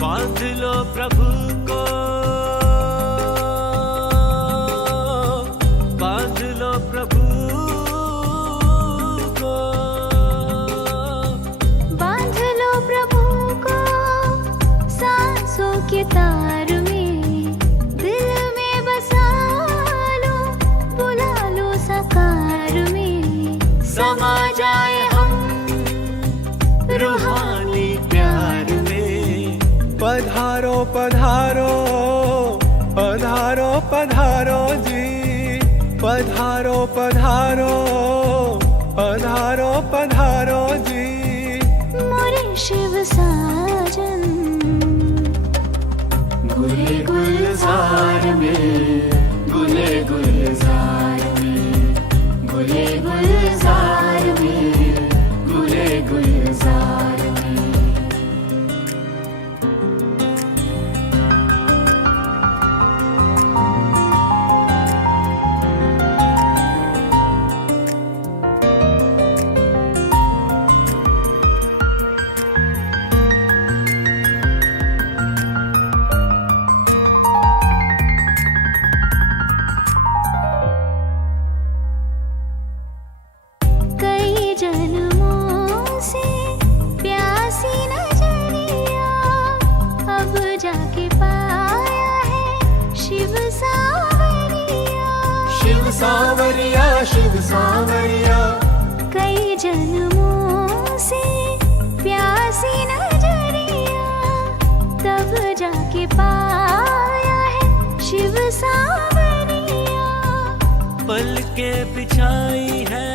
बांध लो प्रभु को, बांध लो प्रभु को, बांध लो प्रभु को सांसों के तार में, दिल में बसा लो, बुला लो साकार में, समा जाए हम रूहानी प्यार में। पधारो पधारो पधारो पधारो जी, पधारो पधारो पधारो पधारो जी। मोरे शिव साजन गुले गुलजार में, गुले गुलजार में, गुले गुलजार में, गुले गुलजार में। कई जन्मों से प्यासी नजरिया, अब जाके पाया है शिव सावरिया। शिव सावरिया, शिव सावरिया। कई जन्मों से प्यासी नजरिया, तब जाके पाया है शिव सावरिया। पल के बिछाई है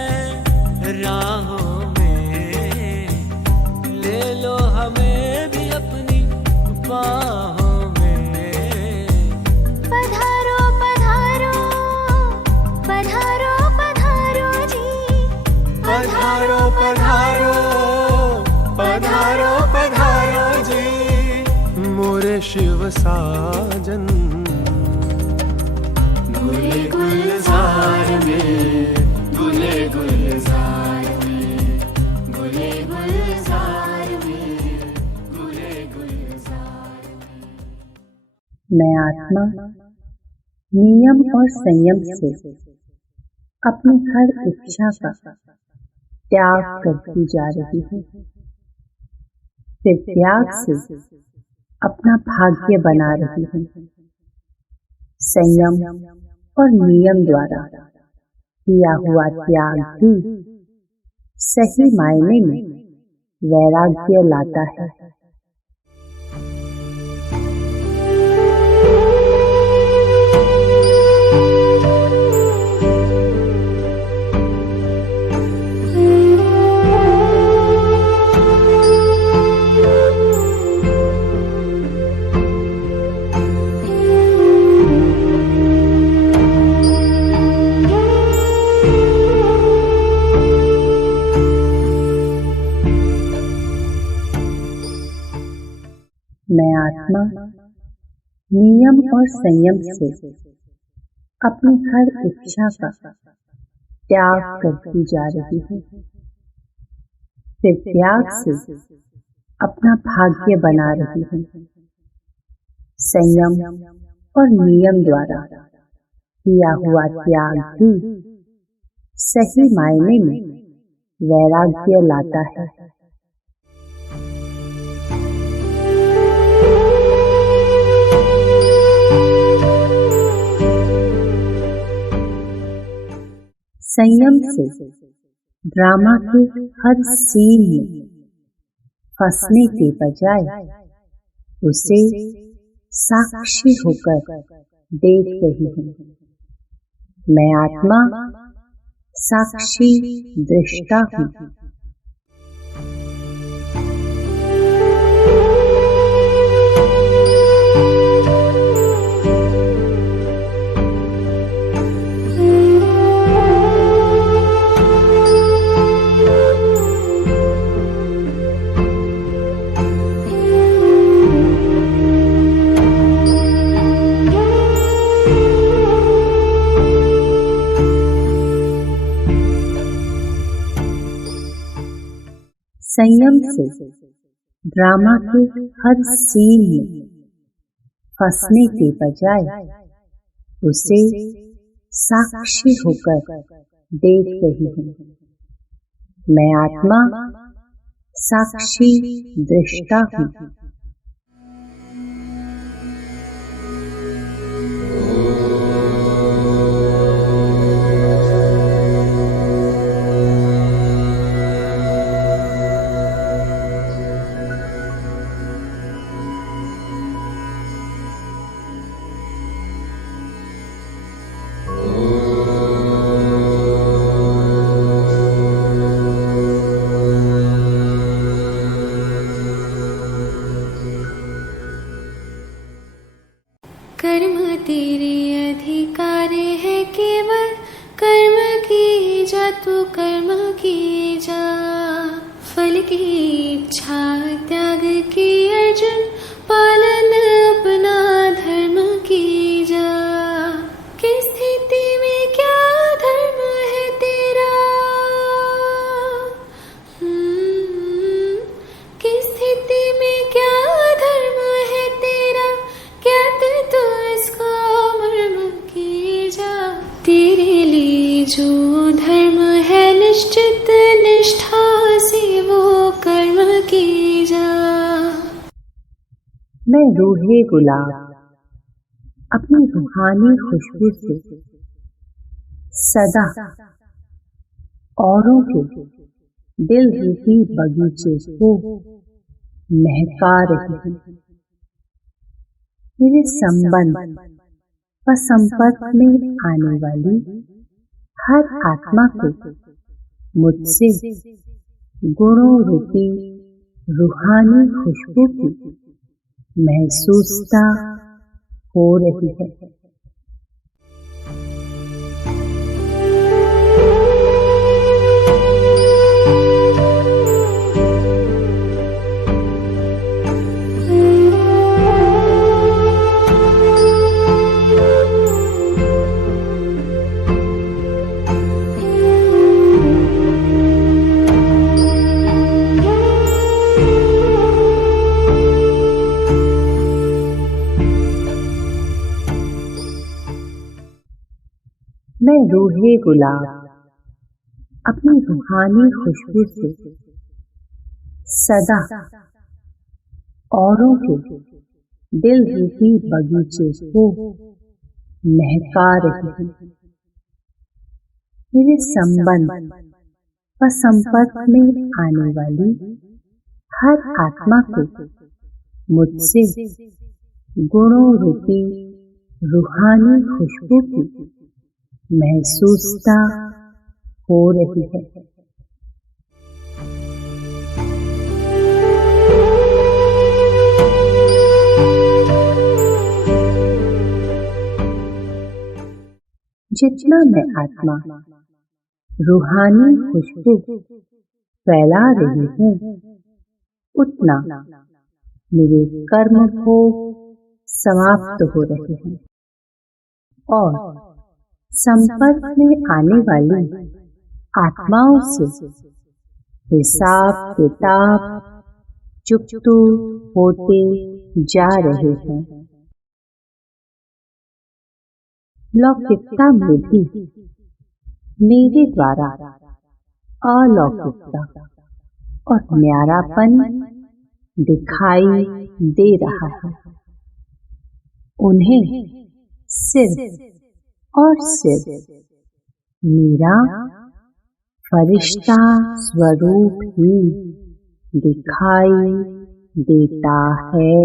राहों में, ले लो हमें भी अपनी बाहों में। पधारो पधारो पधारो पधारो जी, पधारो पधारो पधारो पधारो जी। मोरे शिव साजन गुले गुलजार में, गुले गुलजार में, गुले गुलजार में, गुले गुलजार में। मैं आत्मा नियम और संयम से अपनी हर इच्छा का त्याग करती जा रही हूँ। फिर त्याग से अपना भाग्य बना रही हूँ। संयम और नियम द्वारा किया हुआ त्याग भी सही मायने में वैराग्य लाता है। मैं आत्मा नियम और संयम से अपनी हर इच्छा का त्याग करती जा रही हूँ। फिर त्याग से अपना भाग्य बना रही हूँ। संयम और नियम द्वारा किया हुआ त्याग भी सही मायने में वैराग्य लाता है। संयम से ड्रामा के हर सीन में फंसने के बजाय उसे साक्षी होकर देख रही हूँ। मैं आत्मा साक्षी दृष्टा हूँ। संयम से ड्रामा के हर सीन में फंसने के बजाय उसे साक्षी होकर देख रही हूँ। मैं आत्मा साक्षी दृष्टा हूँ। कर्म तेरे अधिकार है केवल, कर्म की जा तू कर्म की जा। फल की इच्छा त्याग की अर्जुन, पालन अपना धर्म की जा। किस स्थिति में क्या धर्म है तेरा, किस स्थिति में क्या धर्म है तेरा, क्या तू इसको मर्म की जा। तेरे लिए जो धर्म है निश्चित, निष्ठा से वो कर्म की जा। मैं रूहे गुलाब अपनी रूहानी खुशबू से सदा औरों के दिल रूपी बगीचे को महका रही हूँ। मेरे संबंध व संपर्क में आने वाली हर आत्मा को मुझसे गुणों रूपी रूहानी खुशबू की महसूसता हो रही है। मैं रूहे गुलाब अपनी रूहानी खुशबू से सदा औरों के दिल रूपी बगीचे को महका रही हूँ। मेरे संबंध व संपर्क में आने वाली हर आत्मा को मुझसे गुणों रूपी रूहानी खुशबू की महसूसता हो रही है। जितना मैं आत्मा रूहानी खुशबू फैला रही हूँ, उतना मेरे कर्म को समाप्त हो रहे हैं और संपर्क में आने वाली आत्माओं से हिसाब किताब चुकतू होते जा रहे हैं। लौकिकता में भी मेरे द्वारा अलौकिकता और न्यारापन दिखाई दे रहा है। उन्हें सिर्फ और सिर्फ मेरा फरिश्ता स्वरूप ही दिखाई देता है।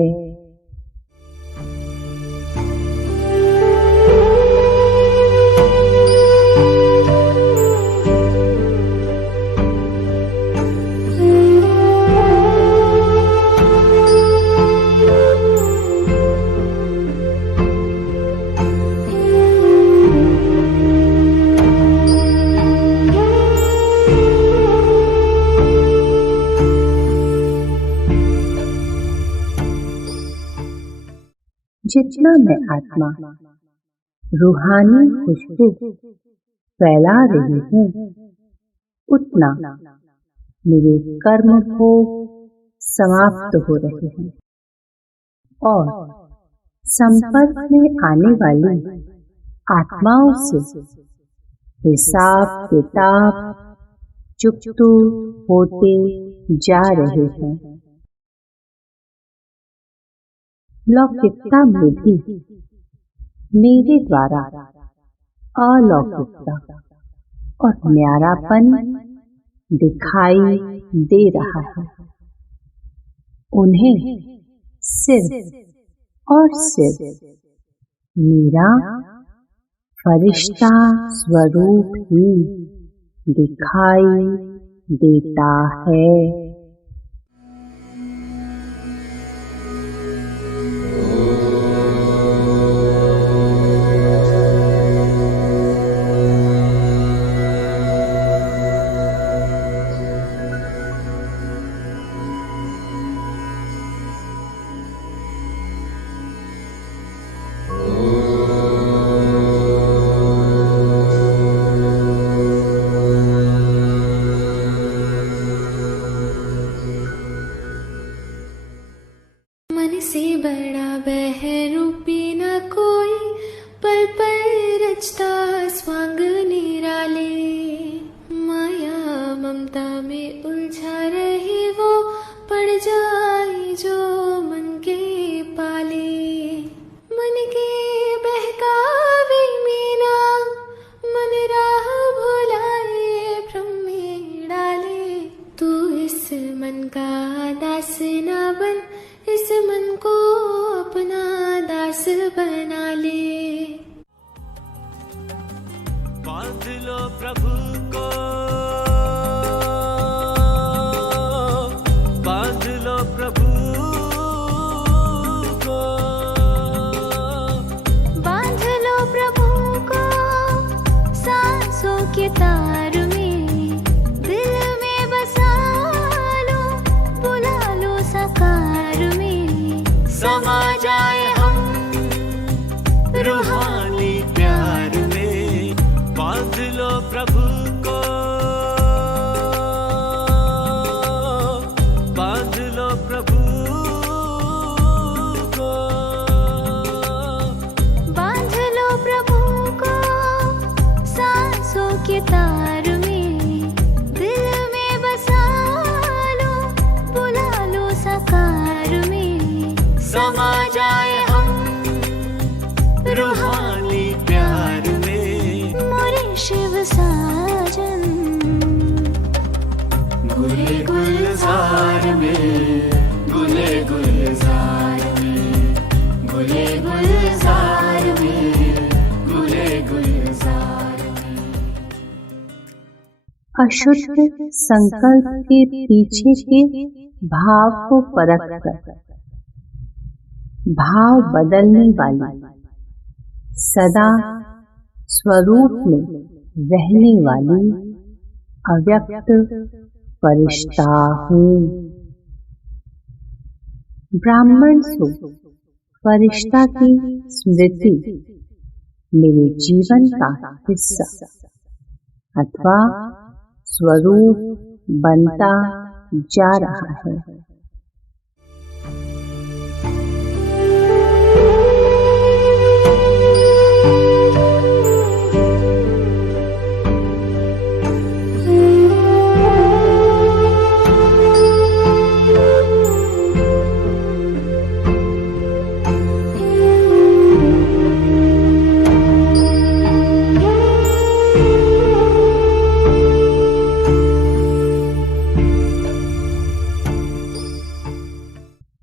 जितना मैं आत्मा रूहानी खुशबू फैला रही हूँ, उतना मेरे कर्म भोग समाप्त हो रहे हैं और संपर्क में आने वाली आत्माओं से हिसाब किताब चुकते होते जा रहे हैं। लौकिकता में भी मेरे द्वारा अलौकिकता और न्यारापन दिखाई दे रहा है। उन्हें सिर्फ और सिर्फ मेरा फरिश्ता स्वरूप ही दिखाई देता है। मन से बड़ा बहरूपी न कोई, पल पल रचता स्वांग निराले। माया ममता में उलझा रही वो, पड़ जाए जो मन के पाले। मन के बहकावे मीना, मन राह भुलाए भ्रम में डाले। तू इस मन का दास ना बन, इस मन को अपना दास बना ले। बांध लो प्रभु को, बांध लो प्रभु को, बांध लो प्रभु को सांसों के तार में, दिल में बसा लो, बुला लो साकार में। समा जाए हम रूहानी प्यार में। बांध लो प्रभु को, बांध लो प्रभु को, बांध लो प्रभु को सांसों के तार में, दिल में बसा लो, बुला लो साकार में। समा जाए हम रूहानी प्यार में। मोरे शिव साजन गुले गुलजार में, गुले गुलजार में, गुले गुलजार में, गुले गुलजार में। अशुद्ध संकल्प के पीछे के भाव को परख कर भाव बदलने वाली, सदा स्वरूप में रहने वाली अव्यक्त फरिश्ता हूँ। ब्राह्मण सो फरिश्ता की स्मृति मेरे जीवन का हिस्सा अथवा स्वरूप बनता जा रहा है।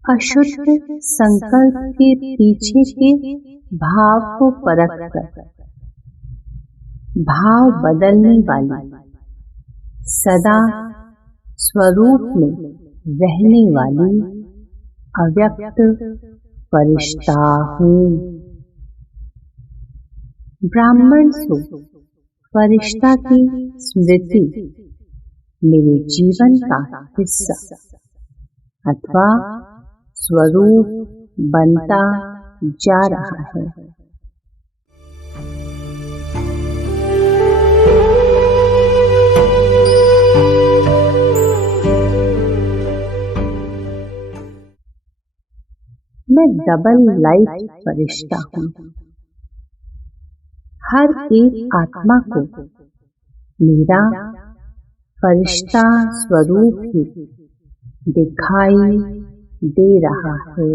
अशुद्ध संकल्प के पीछे के भाव को परख कर भाव बदलने वाली, सदा स्वरूप में रहने वाली अव्यक्त फरिश्ता हूँ। ब्राह्मण सो फरिश्ता की स्मृति मेरे जीवन का हिस्सा अथवा स्वरूप बनता जा रहा है। मैं डबल लाइफ फरिश्ता हूँ। हर एक आत्मा को मेरा फरिश्ता स्वरूप ही दिखाई दे रहा है।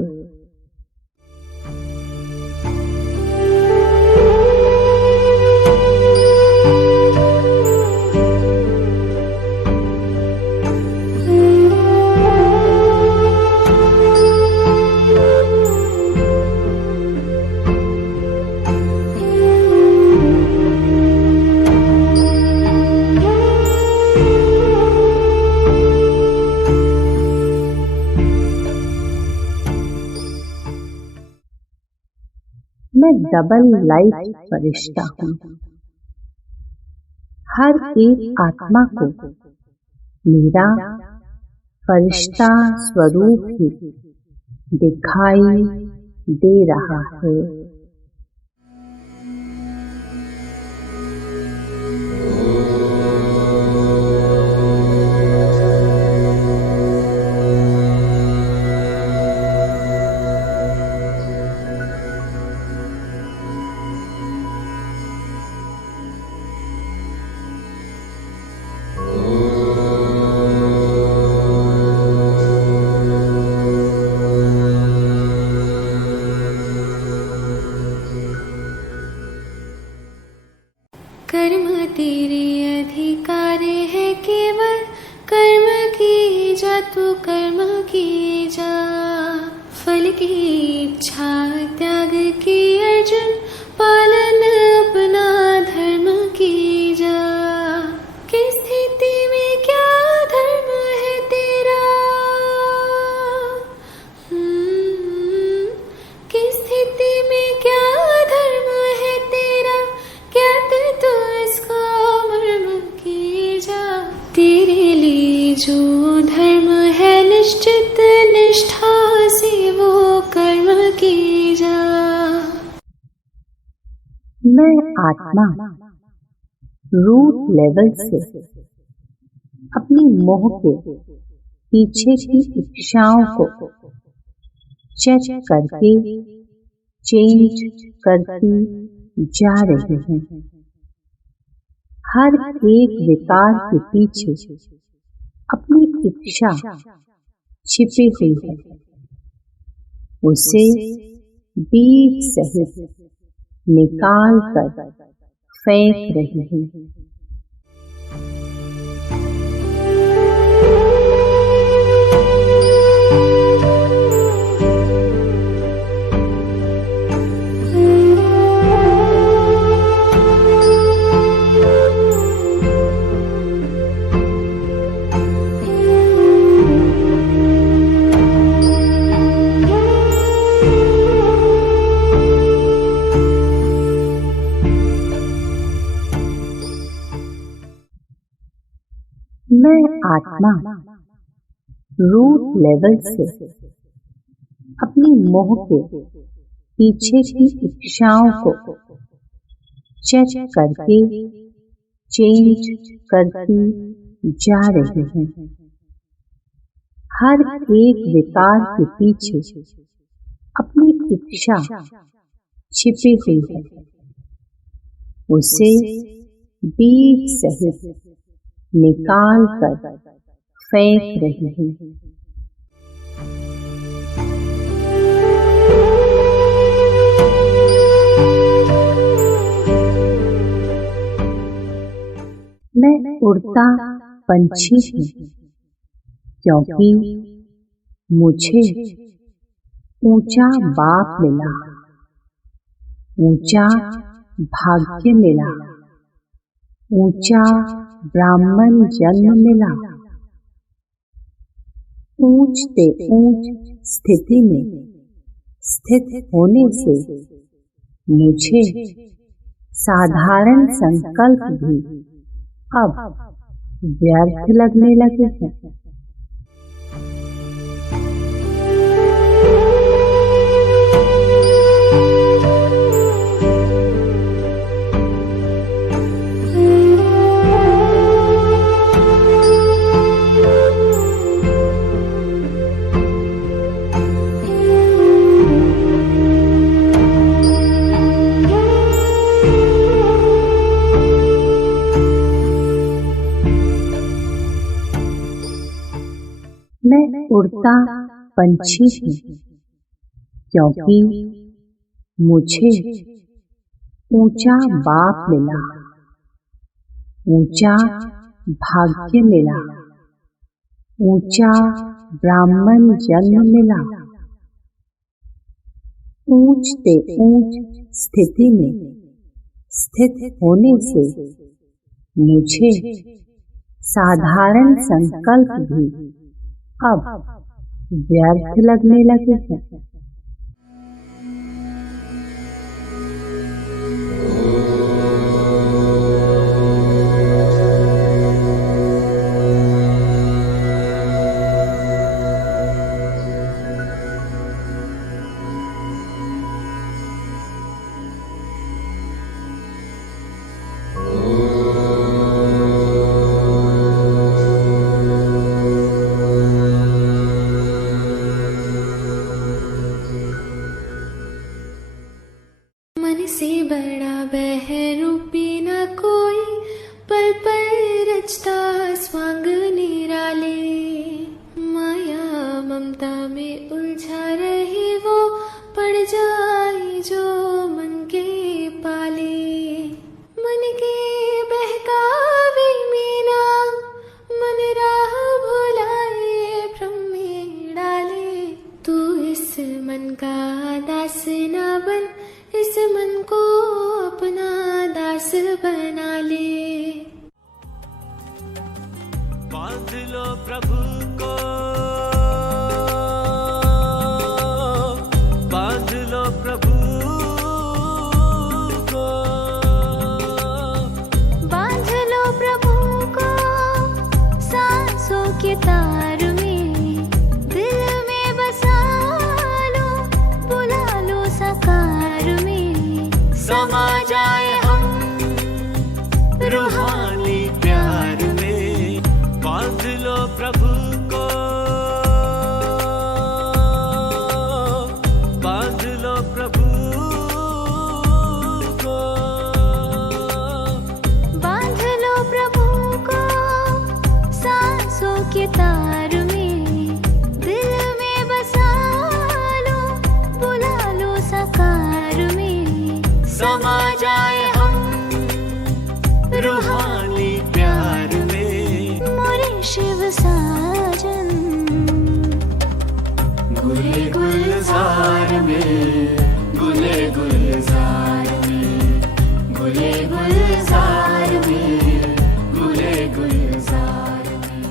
मैं डबल लाइफ फरिश्ता हूँ। हर एक आत्मा को मेरा फरिश्ता स्वरूप ही दिखाई दे रहा है। कर्म तेरे अधिकार है केवल, कर्म की जा तू कर्म की जा। फल की इच्छा त्याग की अर्जुन, पालन अपना धर्म की जा। किस स्थिति में क्या धर्म है तेरा, किस स्थिति में क्या धर्म है तेरा, ज्ञात तो इसको मर्म की जा। तेरे लिए जो धर्म है निश्चित, निष्ठा से वो कर्म की जा। मैं आत्मा रूट लेवल से अपनी मोह के पीछे की इच्छाओं को चेक करके चेंज करती जा रही हूँ। हर एक विकार के पीछे अपनी इच्छा छिपी हुई है, उसे बीज सहित निकाल कर फेंक रही हूँ। मैं आत्मा रूट लेवल से अपनी मोह के पीछे की इच्छाओं को चेक करके चेंज करती जा रही हूँ। हर एक विकार के पीछे अपनी इच्छा छिपी हुई है, उसे बीज सहित निकाल कर फेंक रही हूँ। मैं उड़ता पंछी हूँ, क्योंकि मुझे ऊंचा बाप मिला, ऊंचा भाग्य मिला, ऊंचा ब्राह्मण जन्म मिला। ऊंचते ऊंच स्थिति में स्थित होने से मुझे साधारण संकल्प भी अब व्यर्थ लगने लगे हैं। उड़ता पंछी हूँ, क्योंकि मुझे ऊंचा बाप मिला, ऊंचा भाग्य मिला, ऊंचा ब्राह्मण जन्म मिला। ऊंचते ऊंच स्थिति में स्थित होने से मुझे साधारण संकल्प भी अब व्यर्थ लगने लगे हैं। से बड़ा बहरूपी न कोई, पल पल रचता स्वांग निराले। माया ममता में उलझा रही वो, पड़ जाए जो मन के पाले। मन के बहकावे मीना, मन राह भुलाए भ्रम में डाले। तू इस मन का दास ना बन, इस मन को अपना दास बना ले। बांध लो प्रभु को, बांध लो प्रभु को, बांध लो प्रभु को सांसों के तार में। दिल में बसा लो, बुला लो साकार में। समा जाए हम रूहानी प्यार में। बांध लो प्रभु को, बांध लो प्रभु को, बांध लो प्रभु को सांसों के तार में। दिल में बसा लो, बुला लो साकार में। समा जाए हम रूहानी प्यार में। मोरे शिव साजन गुले गुलजार में, गुले गुलजार में, गुले गुलजार में, गुले गुलजार में।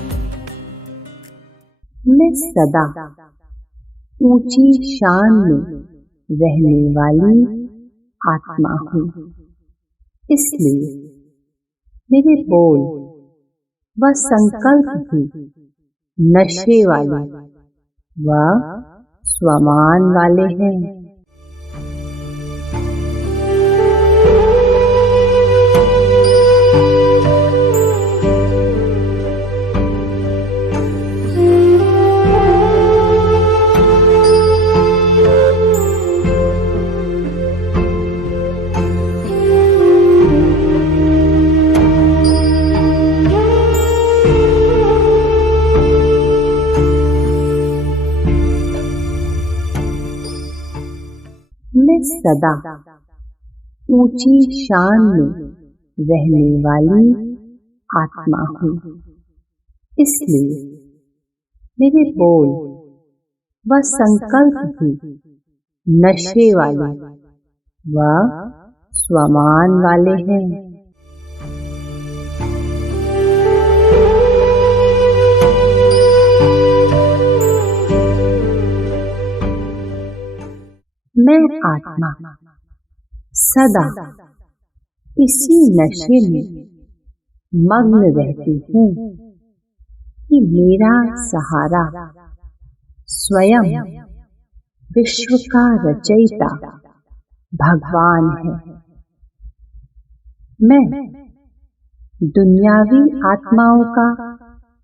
मैं सदा ऊंची शान में रहने वाली आत्मा हूँ, इसलिए मेरे बोल व संकल्प भी नशे वाले व स्वमान वाले हैं। मैं सदा ऊंची शान में रहने वाली आत्मा हूँ, इसलिए मेरे बोल व संकल्प भी नशे वाले व स्वमान वाले हैं। मैं आत्मा सदा इसी नशे में मग्न रहती हूँ कि मेरा सहारा स्वयं विश्व का रचयिता भगवान है। मैं दुनियावी आत्माओं का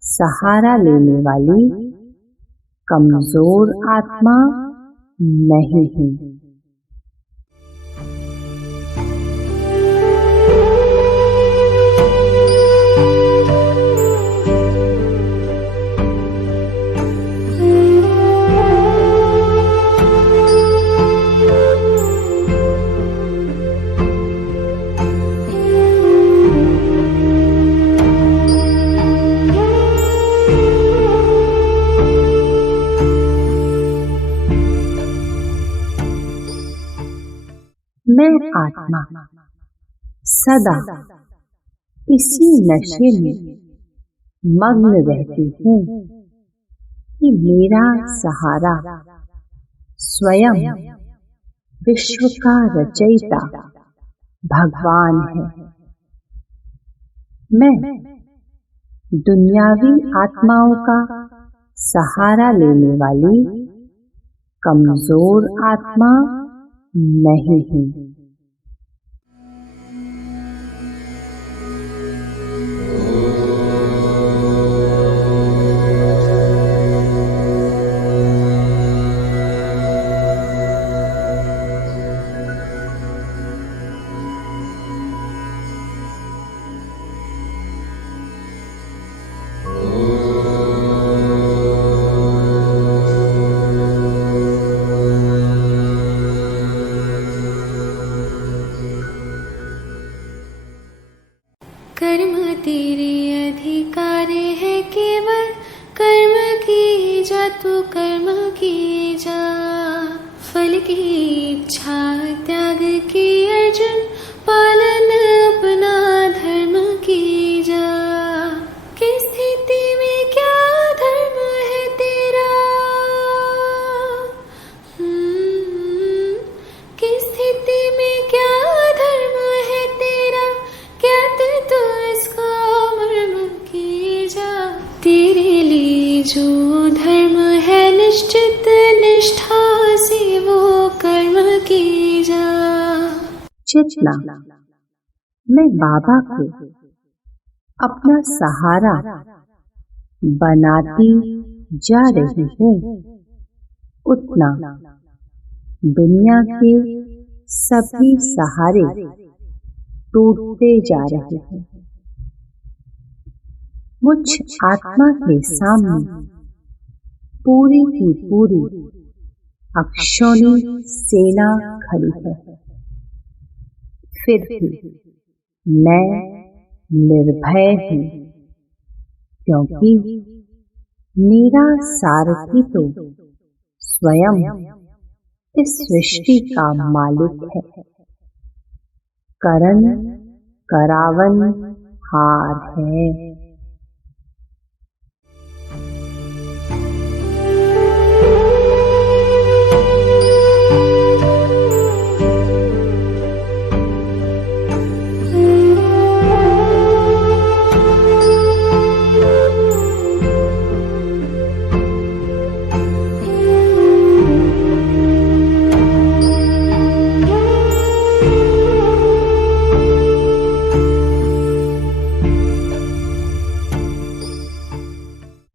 सहारा लेने वाली कमजोर आत्मा नहीं हूँ। आत्मा सदा इसी नशे में मग्न रहती हूँ कि मेरा सहारा स्वयं विश्व का रचयिता भगवान है। मैं दुनियावी आत्माओं का सहारा लेने वाली कमजोर आत्मा नहीं हूँ। कर्म तेरे अधिकार है केवल, कर्म की जा तू कर्म की जा। फल की इच्छा त्याग की अर्जुन, पालन अपना धर्म की जा। किस स्थिति में क्या धर्म है तेरा, किस स्थिति में क्या धर्म है तेरा, क्या तू इसको मर्म की जा। तेरे लिए जो धर्म है निश्चित, निष्ठा से वो कर्म की जा। चेतना मैं बाबा को अपना सहारा बनाती जा रही हूँ, उतना दुनिया के सभी सहारे टूटते जा रहे हैं। मुझ आत्मा के सामने पूरी की पूरी अक्षौणी सेना खड़ी है, फिर भी मैं निर्भय हूँ, क्योंकि मेरा सारथी तो स्वयं इस सृष्टि का मालिक है। करण करावन हार है।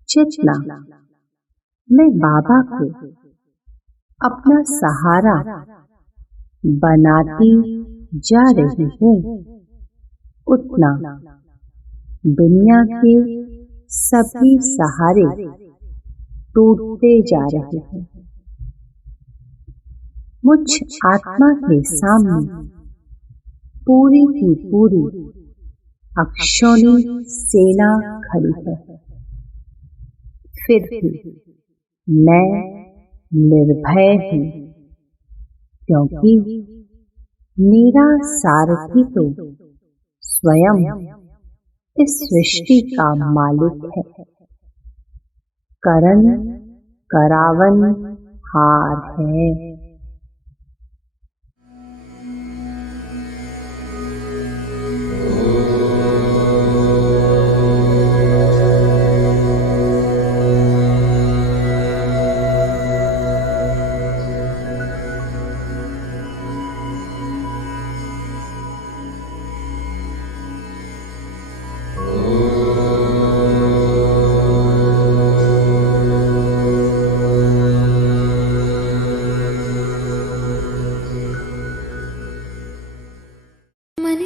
चेतना मैं बाबा को अपना सहारा बनाती जा रही हूँ, उतना दुनिया के सभी सहारे टूटते जा रहे हैं। मुझ आत्मा के सामने पूरी की पूरी अक्षौणी सेना खड़ी है, फिर भी मैं निर्भय हूँ, क्योंकि मेरा सारथी तो स्वयं इस सृष्टि का मालिक है। करण करावन हार है।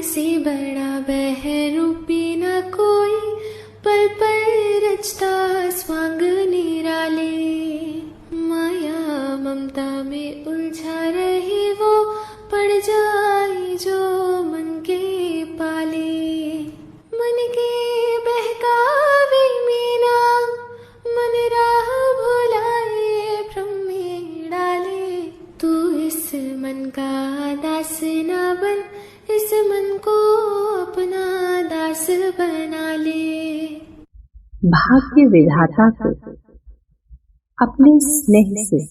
से बड़ा बहरूपी न कोई, पल पल रचता स्वांग निराले। माया ममता में उलझा रही वो, पड़ जाए जो मन के पाले। मन के बहकावे मीना, मन राह भुलाए भ्रम में डाले। तू इस मन का दास न बन इस मन को अपना दास बना ले। भाग्य विधाता को अपने स्नेह से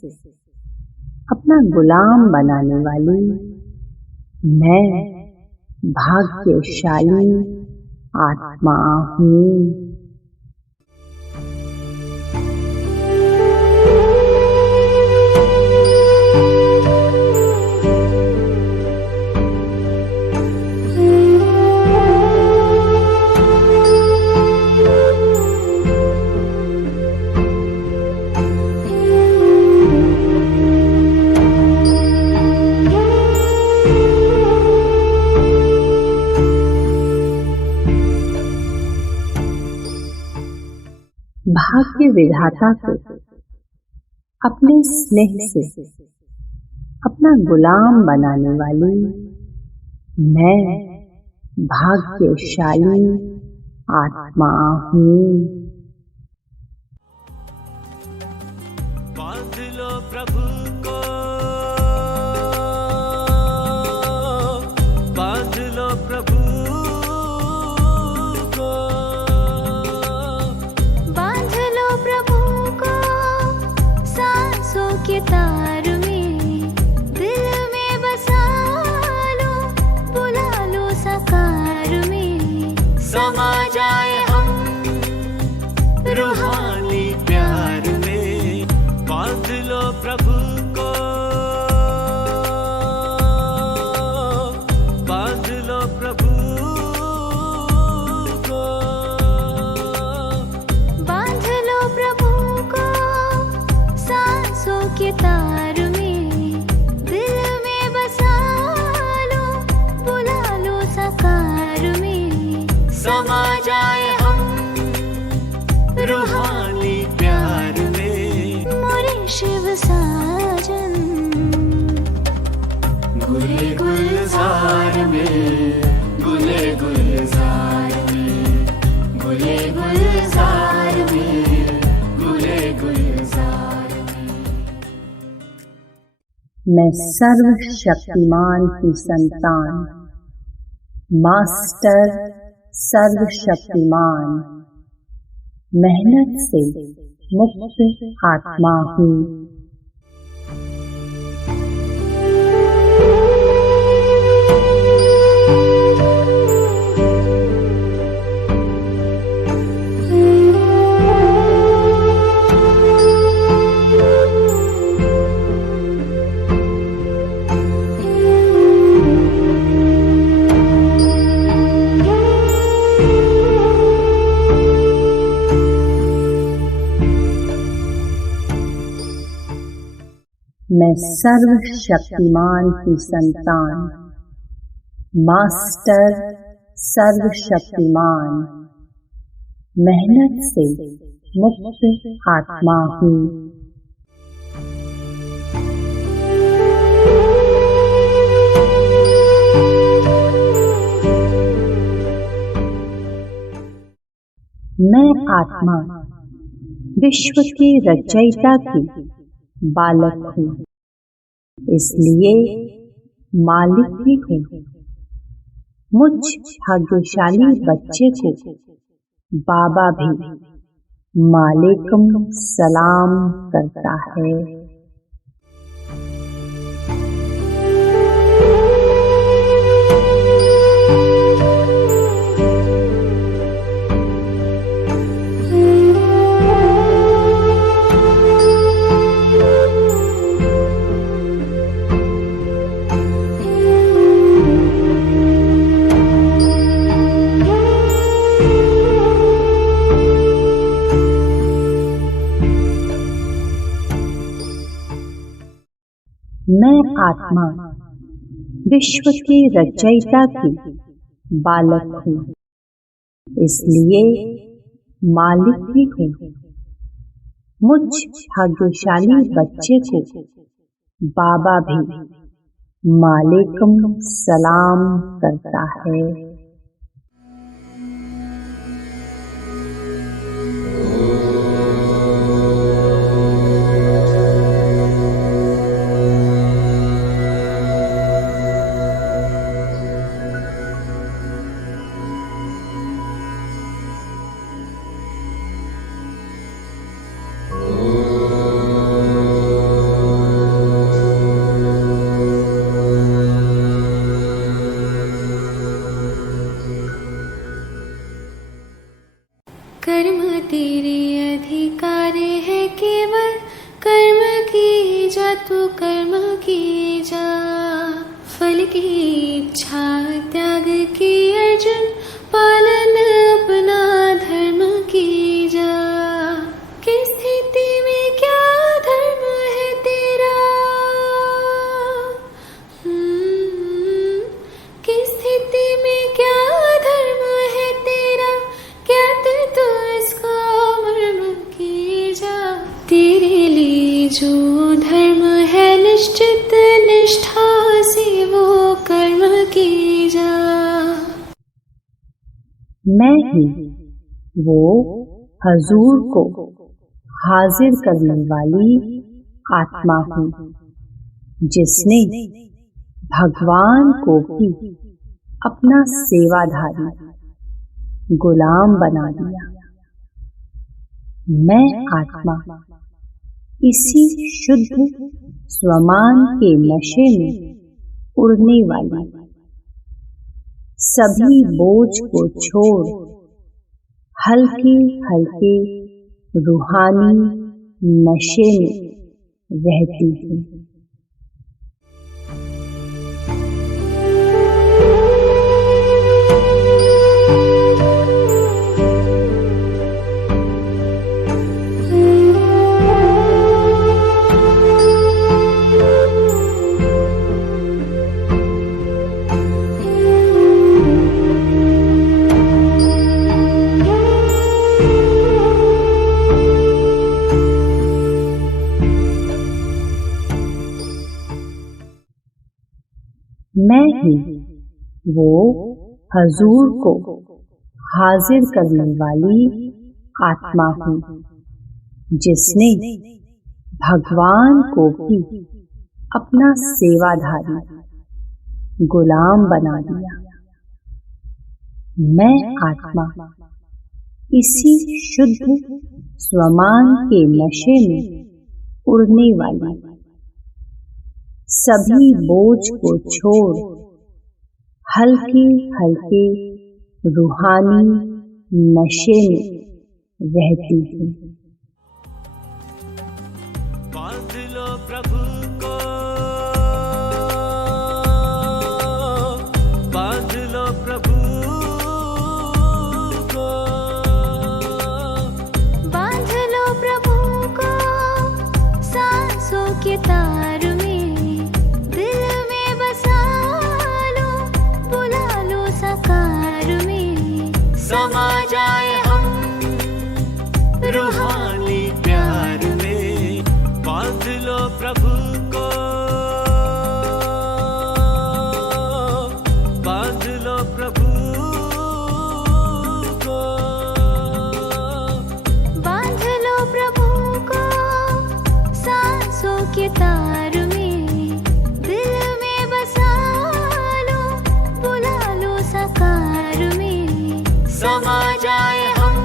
अपना गुलाम बनाने वाली मैं भाग्यशाली आत्मा हूँ। भाग्य विधाता को अपने स्नेह से अपना गुलाम बनाने वाली मैं भाग्यशाली आत्मा हूँ। बांध लो प्रभु को, बांध लो प्रभु को, बांध लो प्रभु को सांसों के तार में, दिल में बसा लो, बुला लो साकार में, समा जाए हम रूहानी प्यार में। बांध लो प्रभु को, बांध लो प्रभु को, बांध लो प्रभु को सांसों के तार में, दिल में बसा लो, बुला लो साकार में, समा जाए हम रूहानी प्यार में। मोरे शिव साजन गुले गुलजार में, गुले गुलजार में, गुले गुलजार में, गुले गुलजार में। मैं सर्वशक्तिमान की संतान, मास्टर सर्वशक्तिमान, मेहनत से मुक्त आत्मा हूँ। मैं सर्वशक्तिमान की संतान, मास्टर सर्वशक्तिमान, मेहनत से मुक्त आत्मा हूँ। मैं आत्मा विश्व के रचयिता की बालक हूँ, इसलिए मालिक भी हूँ। मुझ भाग्यशाली बच्चे को बाबा भी मालेकुम सलाम करता है। मैं आत्मा विश्व के रचयिता की बालक हूँ, इसलिए मालिक भी हूँ। मुझ भाग्यशाली बच्चे को बाबा भी मालेकुम सलाम करता है। इच्छा त्याग की अर्जुन, पालन अपना धर्म कीजा। किस स्थिति में क्या धर्म है तेरा, किस स्थिति में क्या धर्म है तेरा, क्या तू इसको मर्म कीजा। तेरे लिए जो धर्म है निश्चित, निष्ठा से वो कर्म कीजा। मैं ही वो हजूर को हाजिर करने वाली आत्मा हूँ, जिसने भगवान को भी अपना सेवाधारी गुलाम बना दिया। मैं आत्मा इसी शुद्ध स्वमान के नशे में उड़ने वाली, सभी बोझ को छोड़ हल्के हल्के रूहानी नशे में रहती हूँ। मैं ही वो हजूर को हाजिर करने वाली आत्मा हूँ, जिसने भगवान को भी अपना सेवाधारी गुलाम बना दिया। मैं आत्मा इसी शुद्ध स्वमान के नशे में उड़ने वाली, सभी बोझ को छोड़ हल्के हल्के रूहानी नशे में रहती हूँ। बांध लो प्रभु को, बांध लो प्रभु को, बांध लो प्रभु को सांसों के तार में, दिल में बसा लो, बुला लो साकार में। समा जाए हम रूहानी प्यार में। बांध लो प्रभु को, बांध लो प्रभु को, बांध लो प्रभु को सांसों के तार में, दिल में बसा लो, बुला लो साकार में। समा जाए हम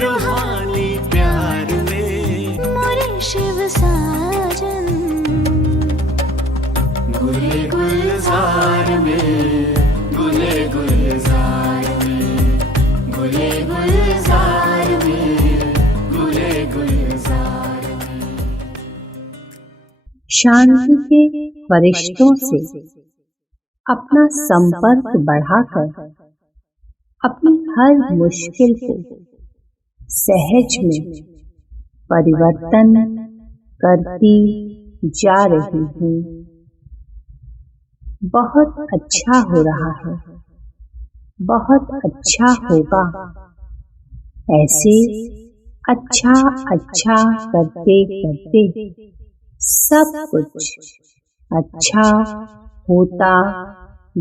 रूहानी प्यार में। मोरे शिव साजन गुले गुलजार में, गुले गुलजार में, गुले गुलजार में, गुले गुलजार में। शांति के फरिश्तों से अपना संपर्क बढ़ाकर अपनी हर मुश्किल को सहज में परिवर्तन करती जा रही हूँ। बहुत अच्छा हो रहा है, बहुत अच्छा होगा। ऐसे अच्छा अच्छा करते करते सब कुछ अच्छा होता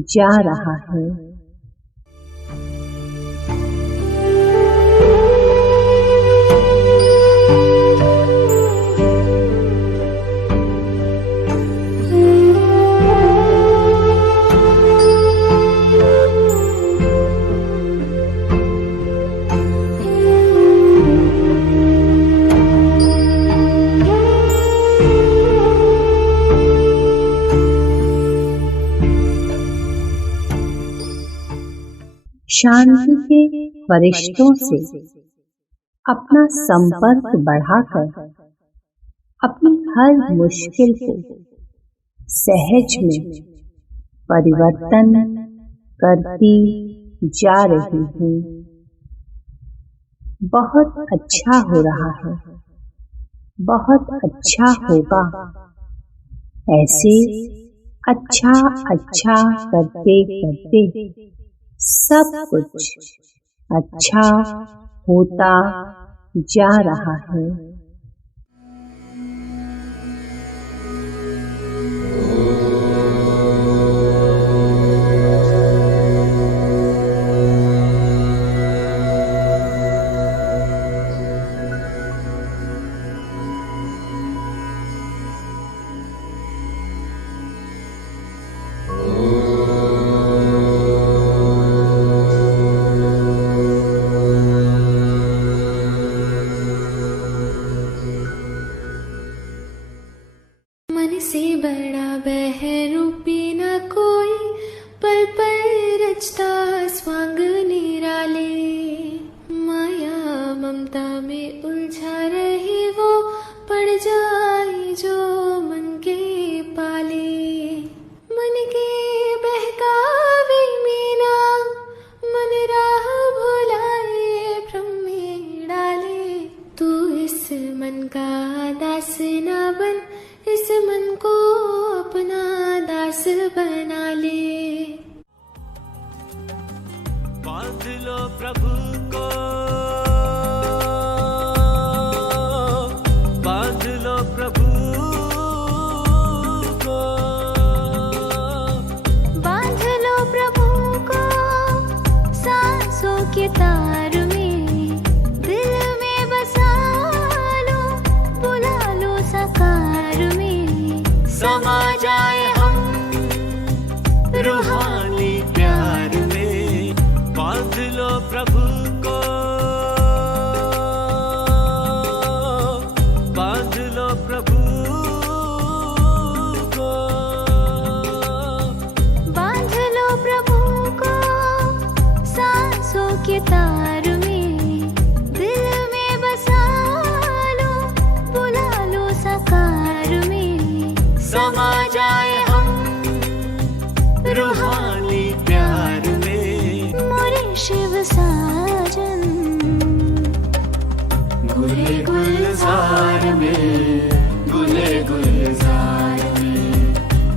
जा रहा है। शांति के फरिश्तों से अपना संपर्क बढ़ाकर अपनी हर मुश्किल को सहज में परिवर्तन करती जा रही हूँ। बहुत अच्छा हो रहा है, बहुत अच्छा होगा। ऐसे अच्छा अच्छा करते करते सब कुछ अच्छा होता जा रहा है। मन से बड़ा बहरूपी न कोई, पल पल रचता स्वांग निराले। माया ममता में उलझा रही वो, पड़ जाए जो मन के पाले। मन के बहकावे मीना, मन राह भुलाए भ्रम में डाले। तू इस मन का दास न बन, इस मन को अपना दास बना ले। बांध लो प्रभु को, बांध लो प्रभु को, बांध लो प्रभु को सांसों के तार में, दिल में बसा लो, बुला लो साकार में। समा जाए हम रूहानी प्यार में। बांध लो प्रभु को, बांध लो प्रभु को, बांध लो प्रभु को सांसों के तार में, दिल में बसा लो, बुला लो साकार में। समा जाए हम रूहानी प्यार में। मोरे शिव साजन गुले गुलजार में, गुले गुलजार में,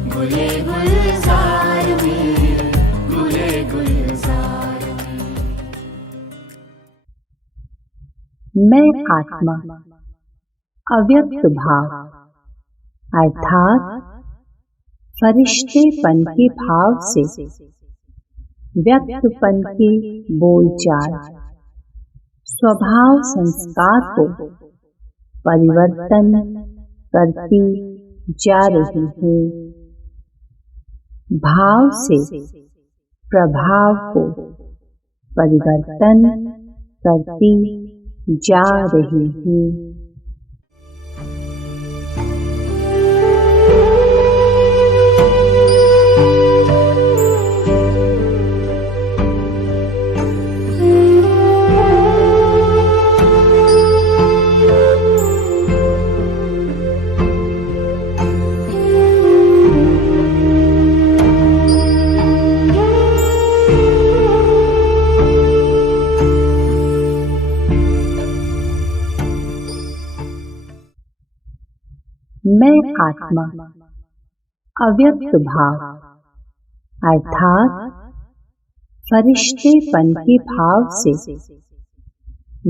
गुले गुलजार में, गुले गुलजार में। मैं आत्मा अव्यक्त भाव अर्थात फरिश्तेपन के भाव से व्यक्तपन के बोलचाल स्वभाव संस्कार को परिवर्तन करती जा रही हूँ। भाव से प्रभाव को परिवर्तन करती जा रही हूँ। मैं आत्मा अव्यक्त भाव अर्थात फरिश्तेपन के भाव से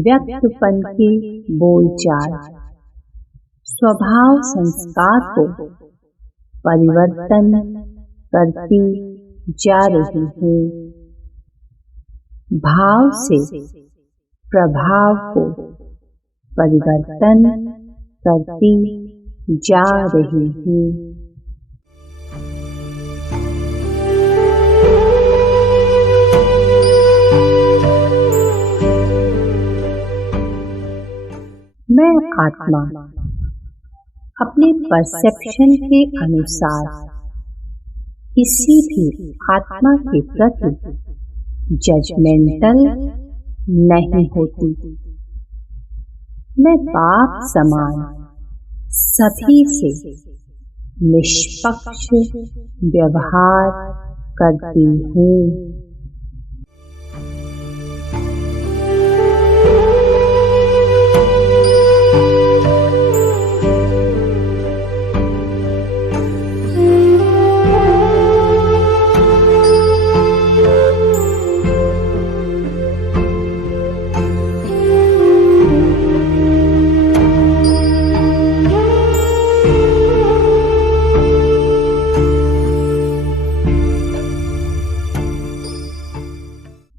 व्यक्तपन के बोलचाल स्वभाव संस्कार को परिवर्तन करती जा रही हूँ। भाव से प्रभाव को परिवर्तन करती जा रही हूँ। मैं आत्मा अपने परसेप्शन के अनुसार किसी भी आत्मा के प्रति जजमेंटल नहीं होती। मैं बाप समान सभी से निष्पक्ष व्यवहार करती हूँ।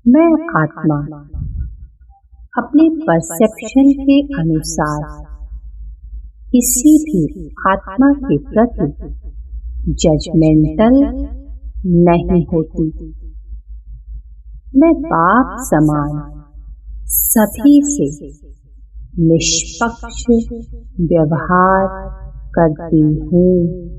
मैं आत्मा अपने परसेप्शन के अनुसार किसी भी आत्मा के प्रति जजमेंटल नहीं होती। मैं बाप समान सभी से निष्पक्ष व्यवहार करती हूँ।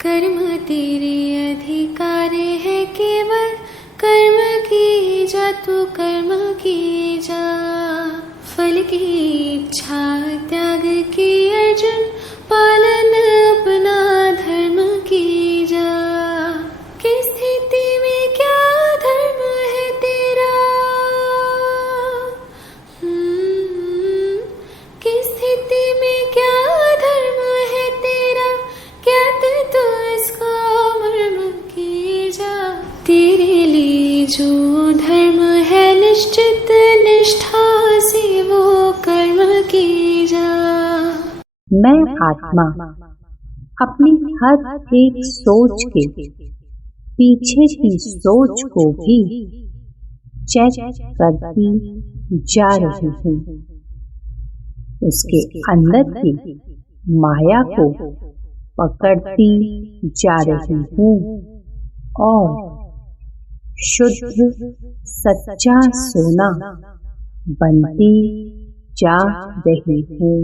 कर्म तेरे अधिकार है केवल, कर्म की जा तू कर्म की जा। फल की इच्छा त्याग की अर्जुन, पालन अपना धर्म की जा। किस स्थिति में क्या धर्म है तेरा, किस स्थिति में क्या धर्म है तेरा, क्या तू इसको मर्म की जा। तेरे लिए जो धर्म है निश्चित निष्ठा से वो कर्म की जा। मैं आत्मा अपनी हर एक सोच के पीछे की सोच को भी चेक करती जा रही हूँ। उसके अंदर की माया को पकड़ती जा रही हूँ और शुद्ध सच्चा सोना बनती जा रही हूँ।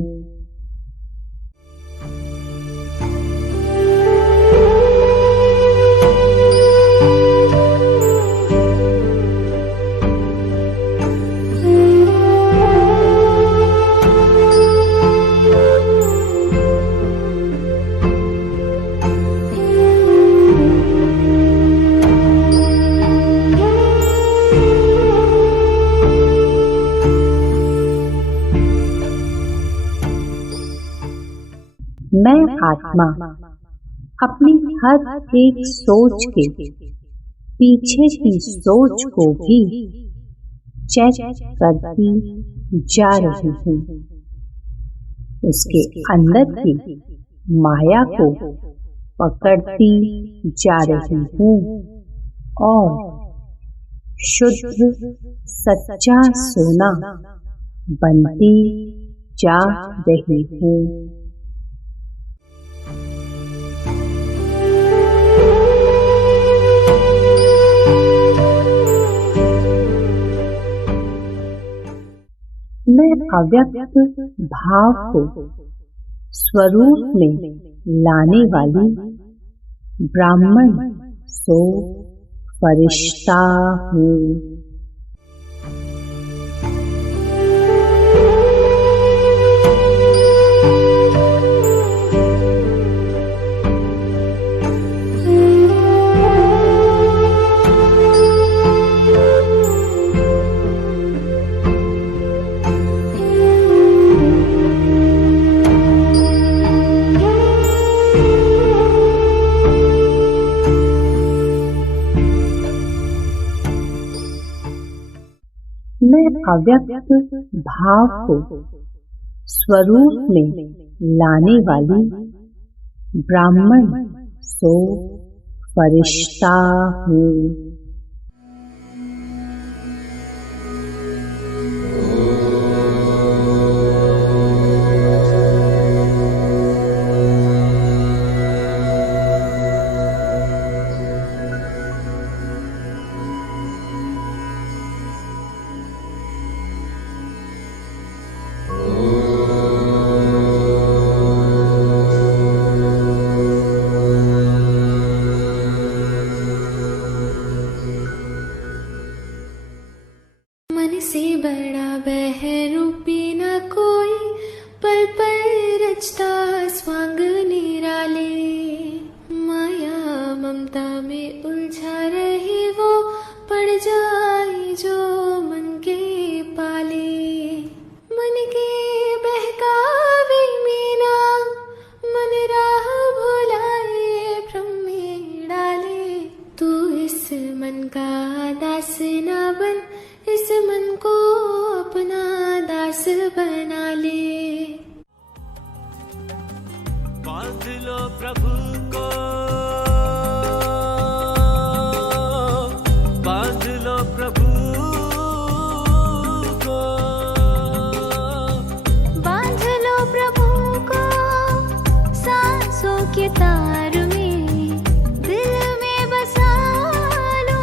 मैं आत्मा अपनी हर एक सोच के पीछे की सोच को भी चेक करती जा रही हूँ। उसके अंदर की माया को पकड़ती जा रही हूँ और शुद्ध सच्चा सोना बनती जा रही हूँ। मैं अव्यक्त भाव को स्वरूप में लाने वाली ब्राह्मण सो फरिश्ता हूँ। मैं अव्यक्त भाव को स्वरूप में लाने वाली ब्राह्मण सो फरिश्ता हूँ। बड़ा बहरूपी न कोई, पल पल रचता स्वांग निराले। माया ममता में उलझा रही वो, पड़ जाए जो मन के पाले। मन के बहकावे मीना, मन राह भुलाए भ्रम में डाले। तू इस मन का दास ना बन, इस मन को अपना दास बना ले। बांध लो प्रभु को, बांध लो प्रभु को, बांध लो प्रभु को सांसों के तार में। दिल में बसा लो,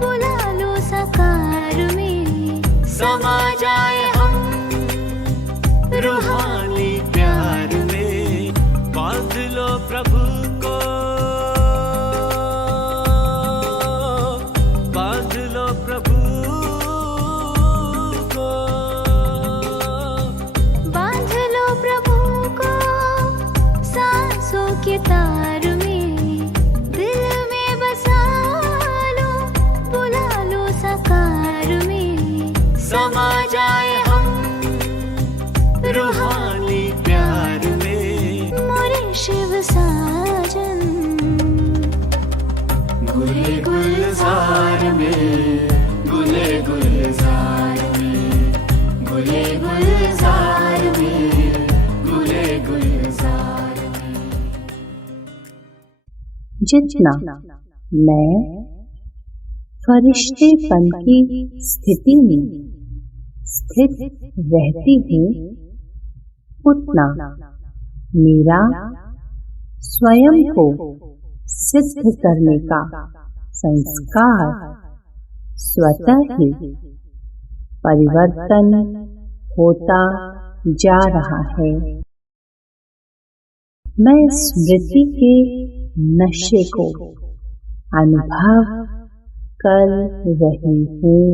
बुला लो साकार में। समा जाए हम रूहानी प्यार में। बांध लो प्रभु को, बांध लो प्रभु को, बांध लो प्रभु को सांसों के तार में। दिल में बसा लो, बुला लो साकार में। समा जाए हम रूहानी प्यार में। मोरे शिव साजन गुले गुलजार में, गुले गुलजार में, गुले गुलजार में, गुले गुलजार में। जितना मैं फरिश्तेपन की स्थिति में स्थित रहती हूँ, उतना मेरा स्वयं को सिद्ध करने का संस्कार स्वतः ही परिवर्तन होता जा रहा है। मैं स्मृति के नशे को अनुभव कर रही हूँ।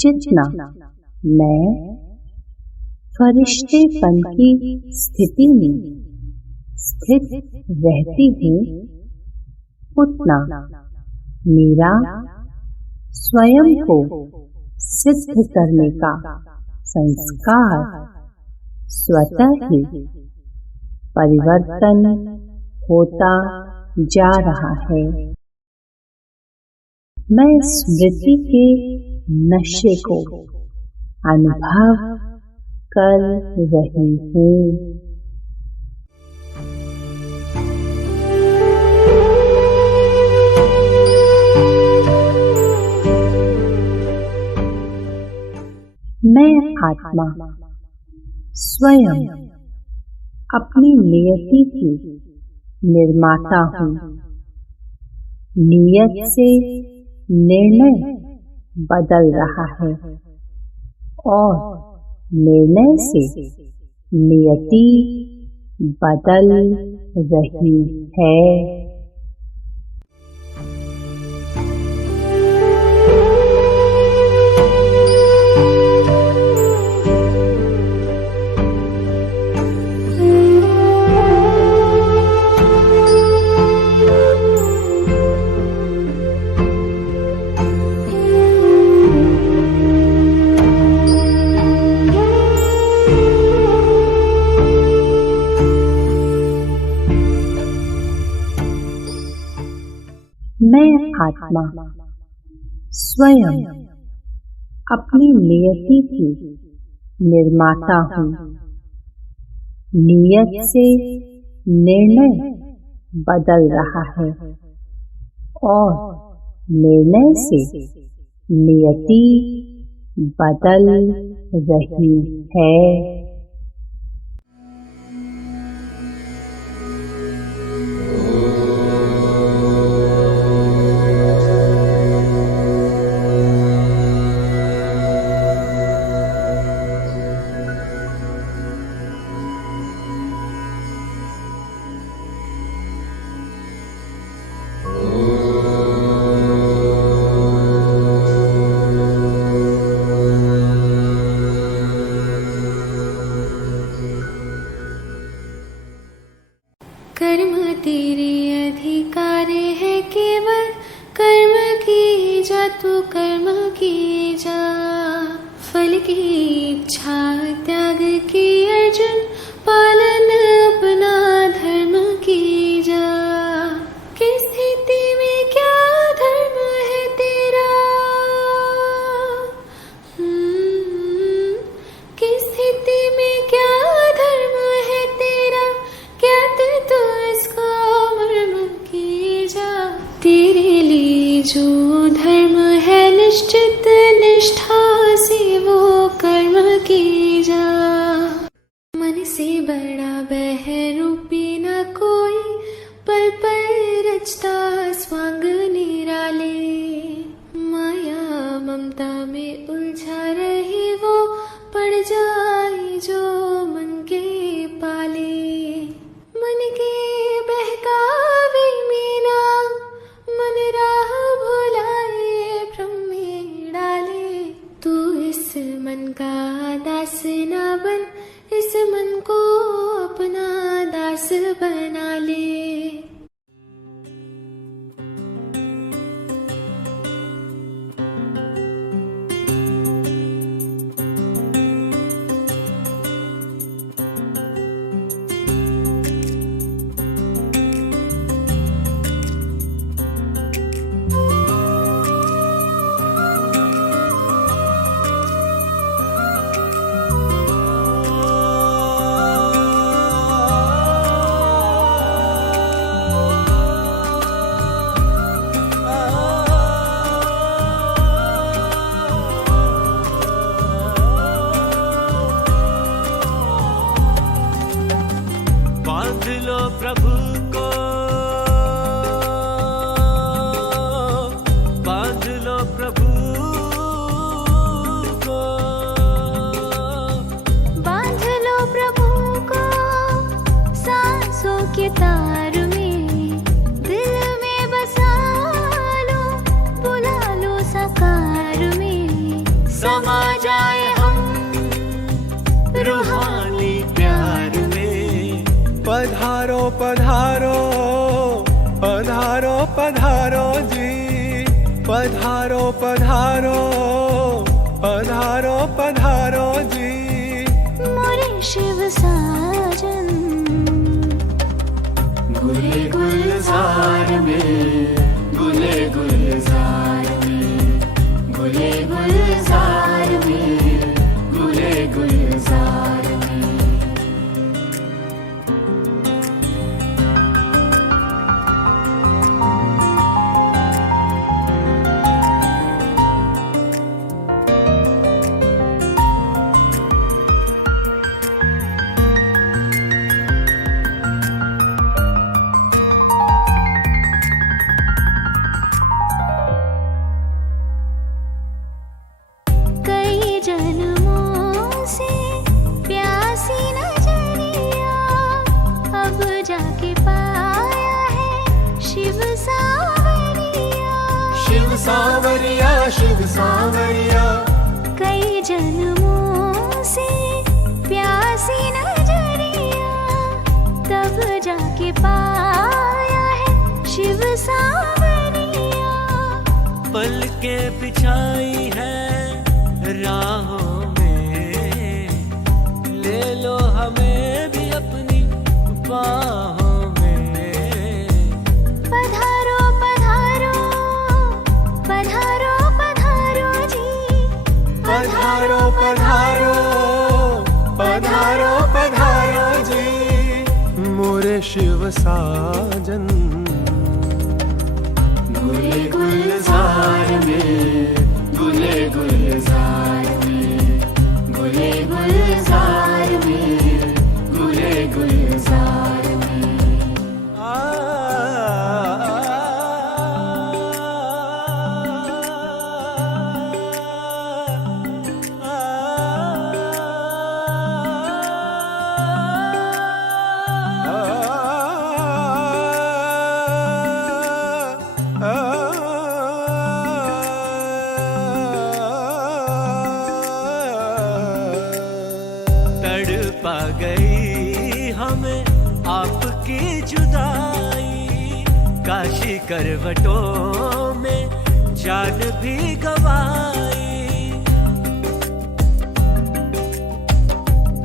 जितना मैं फरिश्तेपन की स्थिति में स्थित रहती हूँ, उतना मेरा स्वयं को सिद्ध करने का संस्कार स्वतः ही परिवर्तन होता जा रहा है। मैं स्मृति के नशे को अनुभव कर रही हूँ। मैं आत्मा स्वयं अपनी नियति की निर्माता हूँ। नियत से निर्णय बदल रहा है और निर्णय से नियति बदल रही है। मैं आत्मा स्वयं अपनी नियति की निर्माता हूँ। नियत से निर्णय बदल रहा है और निर्णय से नियति बदल रही है। कर्म तेरे अधिकार है केवल, कर्म की जा तू कर्म की जा। फल की इच्छा त्याग की अर्जुन, पालन अपना धर्म की जा। किस स्थिति में क्या धर्म है तेरा, किस स्थिति में क्या धर्म है तेरा, क्या तू इसको मर्म की जा। तेरे लिए जो धर्म है निश्चित, निष्ठा से वो कर्म की जा। मन से बड़ा बहरूपी न कोई, पल पल रचता स्वांग निराले। माया ममता में उलझा रही वो, पड़ जाए जो मन के पाले। मन के बहकावे मीना, मन राह भुलाए भ्रम में डाले। तू इस मन का दास ना बन, इस मन को अपना दास बना ले। बांध लो प्रभु को, बांध लो प्रभु को, बांध लो प्रभु को सांसों के तार में। दिल में बसा लो, बुला लो साकार में। समा जाए हम रूहानी प्यार में। पधारो पधारो पधारो पधारो जी, पधारो पधारो पधारो पधारो जी। मोरे शिव साजन गुले गुलजार में, गुले गुलजार में, गुले गुलजार में, गुले गुलजार में। कई जन्मों से प्यासी नजरिया, अब जाके पाया है शिव सावरिया। शिव सावरिया शिव सावरिया। कई जन्मों से प्यासी नजरिया, तब जाके पाया है शिव सावरिया। पल के बिछाई है राहों में, ले लो हमें भी अपनी बाहों में। पधारो पधारो पधारो पधारो जी, पधारो पधारो पधारो पधारो जी। मोरे शिव साजन गुले गुलजार में, गुले गुलजार में, गुले गुलजार में, गुले गुलजार में। तड़पा गई हमें आपकी जुदाई, काशी करवटों में जान भी गवाई।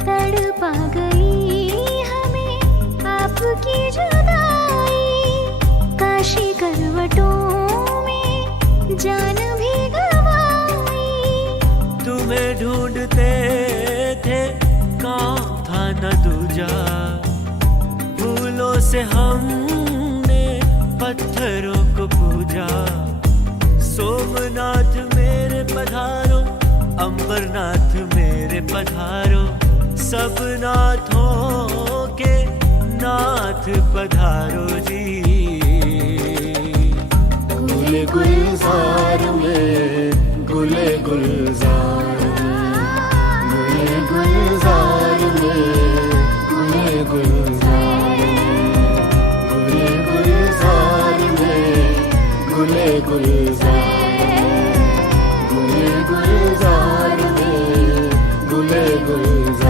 तड़पा गई हमें आपकी जुदाई, काशी करवटों में जान भी गवाई। तुम्हें ढूंढते थे कहाँ था न दूजा, फूलों से हमने पत्थरों को पूजा। सोमनाथ मेरे पधारो, अंबरनाथ मेरे पधारो, सब नाथों के नाथ पधारो जी। गुले गुलजार में, गुले गुलजार में, गुले गुलजार में, गुले गुलजार में, गुले गुलजार में, गुले गुलजार में, गुले गुलजार में, गुले गुलजार।